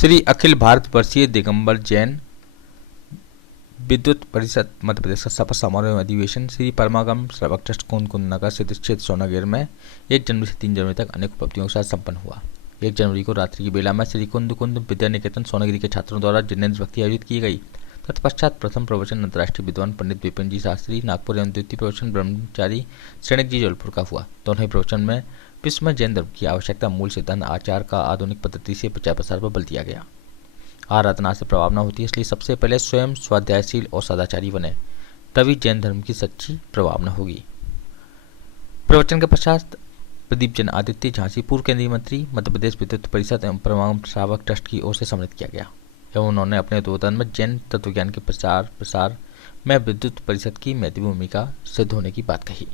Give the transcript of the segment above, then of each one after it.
श्री अखिल भारत वर्षीय दिगंबर जैन विद्युत परिषद मध्य प्रदेश का शपथ समारोह एवं अधिवेशन श्री परमागम श्रावक ट्रस्ट कुंद नगर स्थित क्षेत्र सोनागिर में 1 जनवरी से 3 जनवरी तक अनेक उपलब्धियों के साथ संपन्न हुआ। 1 जनवरी को रात्रि की बेला में श्री कुंद विद्या निकेतन सोनागिरी के छात्रों द्वारा जिनेन्द्र भक्ति आयोजित की गई। तत्पश्चात प्रथम प्रवचन अंतर्राष्ट्रीय विद्वान पंडित विपिन जी शास्त्री नागपुर एवं द्वितीय प्रवचन ब्रह्मचारी श्रेणिक जी जबलपुर का हुआ। दोनों ही प्रवचन में विश्व में जैन धर्म की आवश्यकता, मूल सिद्धांत, आचार का आधुनिक पद्धति से प्रचार प्रसार पर बल दिया गया। आराधना से प्रभाव न होती है, इसलिए सबसे पहले स्वयं स्वाध्यायशील और सदाचारी बने, तभी जैन धर्म की सच्ची प्रभाव न होगी। प्रवचन के पश्चात प्रदीप जैन आदित्य झांसी पूर्व केंद्रीय मंत्री मध्य प्रदेश विद्युत परिषद एवं परमागम श्रावक ट्रस्ट की ओर से सम्मानित किया गया एवं उन्होंने अपने उद्बोधन में जैन तत्वज्ञान के प्रचार प्रसार में विद्युत परिषद की महत्वपूर्ण भूमिका सिद्ध होने की बात कही।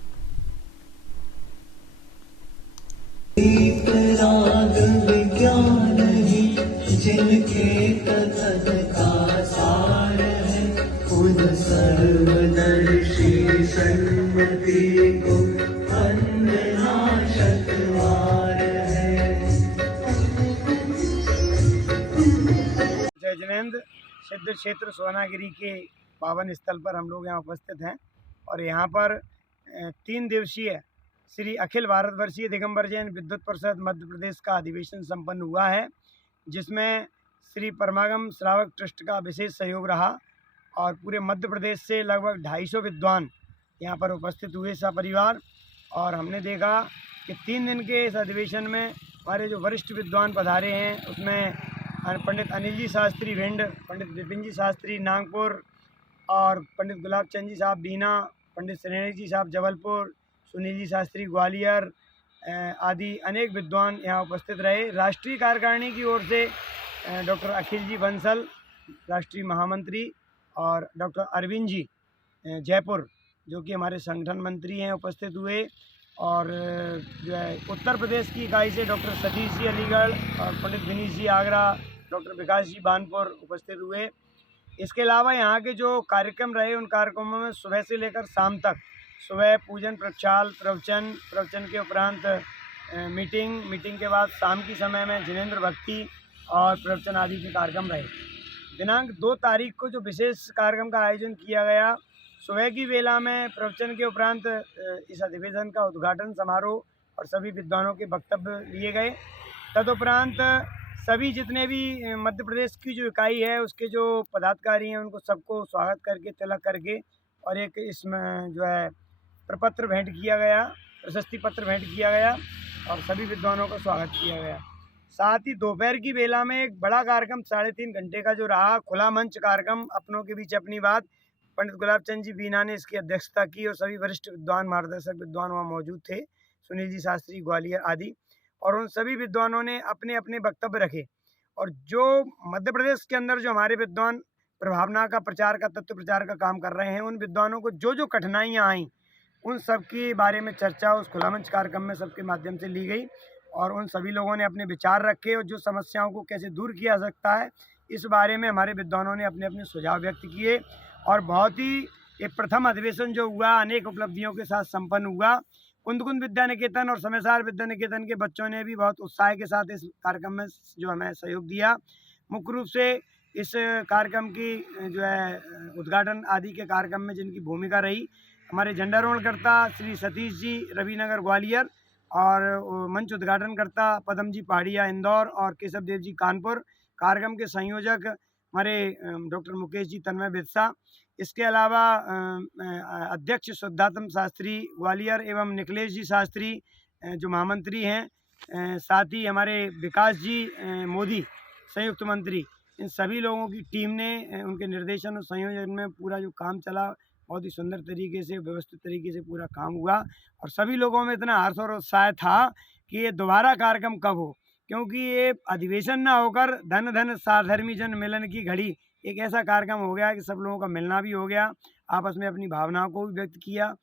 जिनके कथन का सार है, खुद सर्वदर्शी सन्मति को अंधनाशक वार है। जय जिनेन्द्र सिद्ध क्षेत्र सोनागिरी के पावन स्थल पर हम लोग यहाँ उपस्थित हैं और यहाँ पर 3 दिवसीय श्री अखिल भारतवर्षीय दिगंबर जैन विद्युत परिषद मध्य प्रदेश का अधिवेशन संपन्न हुआ है, जिसमें श्री परमागम श्रावक ट्रस्ट का विशेष सहयोग रहा और पूरे मध्य प्रदेश से लगभग 250 विद्वान यहाँ पर उपस्थित हुए सपरिवार। और हमने देखा कि 3 दिन के इस अधिवेशन में हमारे जो वरिष्ठ विद्वान पधारे हैं, उसमें पंडित अनिल जी शास्त्री भिंड, पंडित विपिन जी शास्त्री नागपुर और पंडित गुलाब चंद जी साहब बीना, पंडित श्रेणिक जी साहब जबलपुर, सुनील जी शास्त्री ग्वालियर आदि अनेक विद्वान यहाँ उपस्थित रहे। राष्ट्रीय कार्यकारिणी की ओर से डॉक्टर अखिल जी बंसल राष्ट्रीय महामंत्री और डॉक्टर अरविंद जी जयपुर जो कि हमारे संगठन मंत्री हैं उपस्थित हुए और जो है उत्तर प्रदेश की इकाई से डॉक्टर सतीश जी अलीगढ़ और पंडित विनीत जी आगरा, डॉक्टर विकास जी बानपुर उपस्थित हुए। इसके अलावा यहाँ के जो कार्यक्रम रहे, उन कार्यक्रमों में सुबह से लेकर शाम तक सुबह पूजन प्रक्षाल प्रवचन के उपरांत मीटिंग के बाद शाम की समय में जिनेन्द्र भक्ति और प्रवचन आदि के कार्यक्रम रहे। दिनांक 2 तारीख को जो विशेष कार्यक्रम का आयोजन किया गया, सुबह की वेला में प्रवचन के उपरांत इस अधिवेशन का उद्घाटन समारोह और सभी विद्वानों के वक्तव्य लिए गए। तदुपरांत सभी जितने भी मध्य प्रदेश की जो इकाई है उसके जो पदाधिकारी हैं, उनको सबको स्वागत करके तिलक करके और एक इसमें जो है प्रपत्र भेंट किया गया, प्रशस्ति पत्र भेंट किया गया और सभी विद्वानों का स्वागत किया गया। साथ ही दोपहर की बेला में एक बड़ा कार्यक्रम 3.5 घंटे का जो रहा, खुला मंच कार्यक्रम अपनों के बीच अपनी बात, पंडित गुलाब चंद जी बीना ने इसकी अध्यक्षता की और सभी वरिष्ठ विद्वान मार्गदर्शक विद्वान वहाँ मौजूद थे, सुनील जी शास्त्री ग्वालियर आदि, और उन सभी विद्वानों ने अपने अपने वक्तव्य रखे। और जो मध्य प्रदेश के अंदर जो हमारे विद्वान प्रभावना का प्रचार का तत्व प्रचार का काम कर रहे हैं, उन विद्वानों को जो जो कठिनाइयाँ आई उन सब के बारे में चर्चा उस खुला मंच कार्यक्रम में सबके माध्यम से ली गई और उन सभी लोगों ने अपने विचार रखे और जो समस्याओं को कैसे दूर किया सकता है इस बारे में हमारे विद्वानों ने अपने अपने सुझाव व्यक्त किए। और बहुत ही एक प्रथम अधिवेशन जो हुआ अनेक उपलब्धियों के साथ संपन्न हुआ। कुंद विद्या निकेतन और समयसार विद्या निकेतन के बच्चों ने भी बहुत उत्साह के साथ इस कार्यक्रम में जो हमें सहयोग दिया। मुख्य रूप से इस कार्यक्रम की जो है उद्घाटन आदि के कार्यक्रम में जिनकी भूमिका रही, हमारे झंडारोहणकर्ता श्री सतीश जी रविनगर ग्वालियर और मंच उद्घाटनकर्ता पदम जी पहाड़िया इंदौर और केशव देव जी कानपुर, कार्यक्रम के संयोजक हमारे डॉक्टर मुकेश जी तन्मय बिरसा, इसके अलावा अध्यक्ष शुद्धात्म शास्त्री ग्वालियर एवं निखिलेश जी शास्त्री जो महामंत्री हैं, साथ ही हमारे विकास जी मोदी संयुक्त मंत्री, इन सभी लोगों की टीम ने उनके निर्देशन और संयोजन में पूरा जो काम चला बहुत ही सुंदर तरीके से व्यवस्थित तरीके से पूरा काम हुआ। और सभी लोगों में इतना हर्ष और उत्साह था कि ये दोबारा कार्यक्रम कब हो, क्योंकि ये अधिवेशन ना होकर धन धन साधर्मी जन मिलन की घड़ी एक ऐसा कार्यक्रम हो गया कि सब लोगों का मिलना भी हो गया, आपस में अपनी भावनाओं को भी व्यक्त किया।